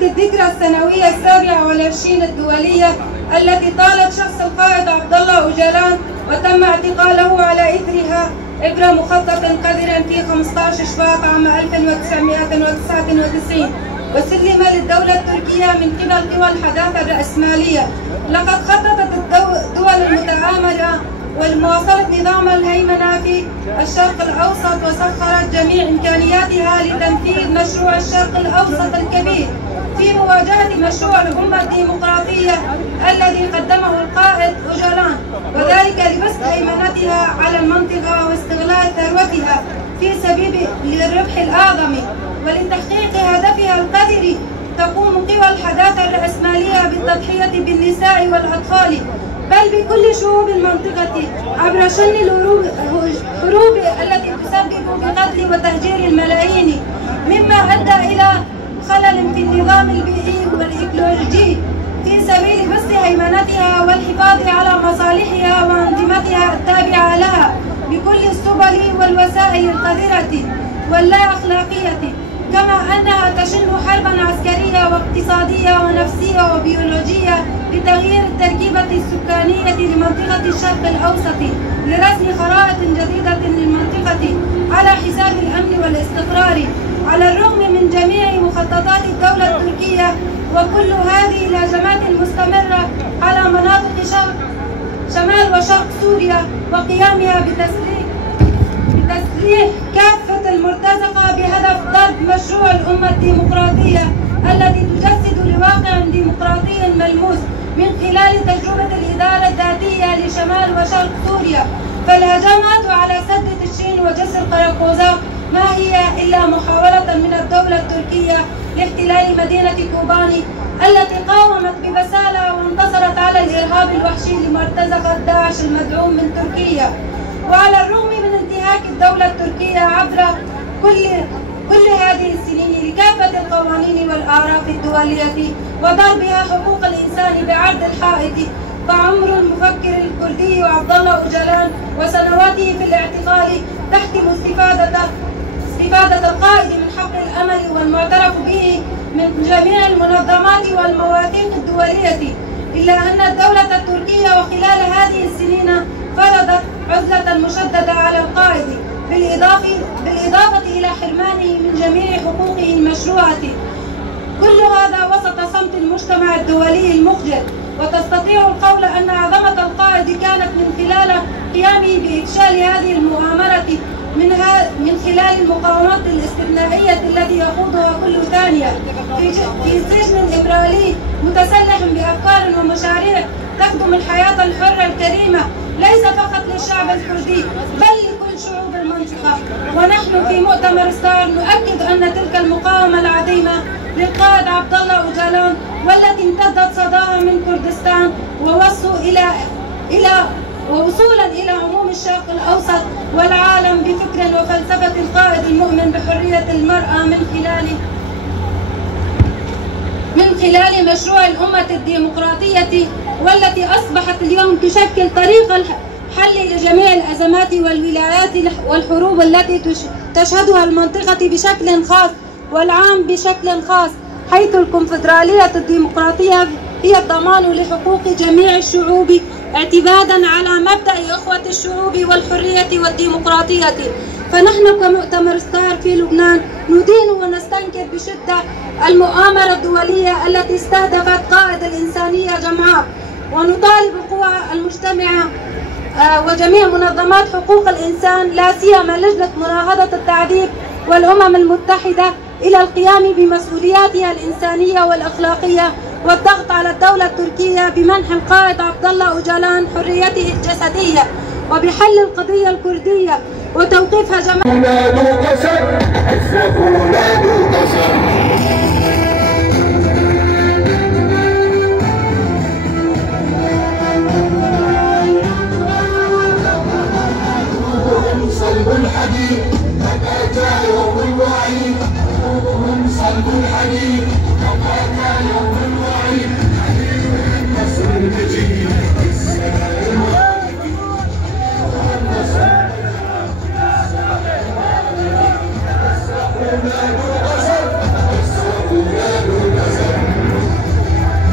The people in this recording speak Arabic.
الذكرى السنوية 27 الدولية التي طالت شخص القائد عبد الله أوجلان وتم اعتقاله على إثرها عبر مخطط قذر في 15 شباط عام 1999 وسلم للدولة التركية من قبل قوى الحداثة الرأسمالية. لقد خططت الدول المتآمرة ولمواصلة نظام الهيمنة في الشرق الأوسط وسخرت جميع إمكانياتها لتنفيذ مشروع الشرق الأوسط الكبير في مواجهة مشروع الأمة الديمقراطية الذي قدمه القائد أوجلان، وذلك لبسط هيمنتها على المنطقة واستغلال ثروتها في سبيل للربح الأعظم. ولتحقيق هدفها القذر تقوم قوى الحداثة الرأسمالية بالتضحية بالنساء والأطفال بل بكل شعوب المنطقة عبر شن الحروب التي تسبب بقتل وتهجير الملايين، مما أدى إلى خلل في النظام البيئي والإيكولوجي في سبيل بسط هيمنتها والحفاظ على مصالحها وأنظمتها التابعة لها بكل السبل والوسائل القذرة واللا أخلاقية، كما أنها تشن حربا عسكرية واقتصادية ونفسية وبيولوجية لتغيير التركيبة السكانية لمنطقة الشرق الأوسط لرسم خرائط جديدة للمنطقة على حساب الأمن والاستقرار، على الرغم من جميع مخططات الدولة التركية وكل هذه الهجمات المستمرة على مناطق شمال وشرق سوريا وقيامها بتسليح كافة المرتزقة بهدف ضرب مشروع الأمة الديمقراطية التي تجسد لواقع ديمقراطي ملموس من خلال تجربة الإدارة الذاتية لشمال وشرق سوريا. فالهجمات على سد تشرين وجسر قراقوزاق ما هي إلا محاولة من الدولة التركية لاحتلال مدينة كوباني التي قاومت ببسالة وانتصرت على الإرهاب الوحشي لمرتزقة داعش المدعوم من تركيا. وعلى الرغم من انتهاك الدولة التركية عبر كل كل هذه السنين لكافة القوانين والآراء الدولية وضربها حقوق الإنسان بعرض الحائط، فعمر المفكر الكردي عبد الله أوجلان وسنواته في الاعتقال تحكم استفادة القائد من حق الأمل والمعترف به من جميع المنظمات والمواثيق الدولية، إلا أن الدولة التركية وخلال هذه السنين فرضت عزلة مشددة على القائد بالإضافة إلى حرمانه من جميع حقوقه المشروعة. كل هذا وسط صمت المجتمع الدولي المخجل، وتستطيع القول أن عظمة القائد كانت من خلال قيامه بإفشال هذه المؤامرة من خلال المقاومات الاستثنائية التي يخوضها كل ثانية في سجن إبرالي متسلح بأفكار ومشاريع تخدم الحياة الحرة الكريمة ليس فقط للشعب الكردي بل لكل شعوب المنطقة. ونحن في مؤتمر ستار نؤكد أن تلك المقاومة العظيمة للقائد عبد الله أوجلان والتي امتدت صداها من كردستان ووصولا إلى عموم الشرق الأوسط والعالم بفكر وفلسفة القائد المؤمن بحرية المرأة من خلال مشروع الأمة الديمقراطية، والتي أصبحت اليوم تشكل طريق الحل لجميع الأزمات والولايات والحروب التي تشهدها المنطقة بشكل خاص والعام بشكل خاص، حيث الكونفدرالية الديمقراطية هي الضمان لحقوق جميع الشعوب اعتمادا على مبدأ أخوة الشعوب والحرية والديمقراطية. فنحن كمؤتمر ستار في لبنان ندين ونستنكر بشدة المؤامرة الدولية التي استهدفت قائد الإنسانية جمعاء، ونطالب قوى المجتمع وجميع منظمات حقوق الإنسان لا سيما لجنة مناهضة التعذيب والأمم المتحدة إلى القيام بمسؤولياتها الإنسانية والأخلاقية والضغط على الدولة التركية بمنح القائد عبد الله أوجلان حريته الجسدية وبحل القضية الكردية وتوقيفها جماعة